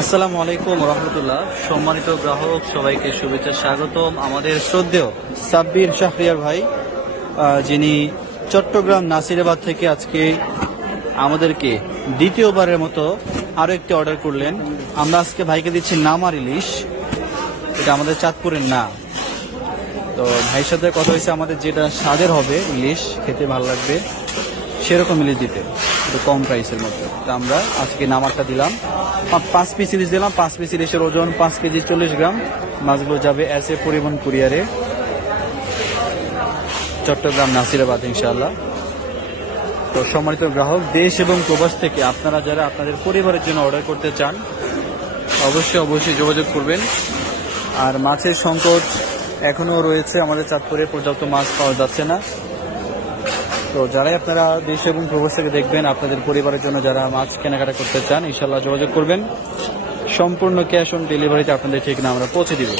আসসালামু আলাইকুম রহমতুল্লাহ। সম্মানিত গ্রাহক, সবাইকে শুভেচ্ছা, স্বাগতম। আমাদের শ্রদ্ধেয় সাব্বির শাহরিয়ার ভাই যিনি চট্টগ্রাম নাসিরাবাদ থেকে আজকে আমাদেরকে দ্বিতীয়বারের মতো আরও একটি অর্ডার করলেন। আমরা আজকে ভাইকে দিচ্ছি নামার ইলিশ। এটা আমাদের চাঁদপুরের না। তো ভাইয়ের সাথে কথা হয়েছে আমাদের যেটা স্বাদের হবে ইলিশ, খেতে ভালো লাগবে, সেরকম ইলিশ দিতে। কম প্রাইসের মধ্যে। তো আমরা আজকে নামারটা দিলাম। পাঁচ পিস ইলিশ দিলাম। পাঁচ পিস ইলিশের ওজন পাঁচ কেজি চল্লিশ গ্রাম। মাছগুলো যাবে এস এ পরিবহন কুরিয়ারে চট্টগ্রাম, নাসিরাবাদ, ইনশাআল্লাহ। তো সম্মানিত গ্রাহক, দেশ এবং প্রবাস থেকে আপনারা যারা আপনাদের পরিবারের জন্য অর্ডার করতে চান, অবশ্যই অবশ্যই যোগাযোগ করবেন। আর মাছের সংকট এখনও রয়েছে। আমাদের চাঁদপুরে পর্যাপ্ত মাছ পাওয়া যাচ্ছে না। তো যারাই আপনারা দেশ এবং প্রবাস থেকে দেখবেন, আপনাদের পরিবারের জন্য যারা মাছ কেনাকাটা করতে চান ইনশাল্লাহ যোগাযোগ করবেন। সম্পূর্ণ ক্যাশ অন ডেলিভারিতে আপনাদের ঠিক না আমরা পৌঁছে দিব।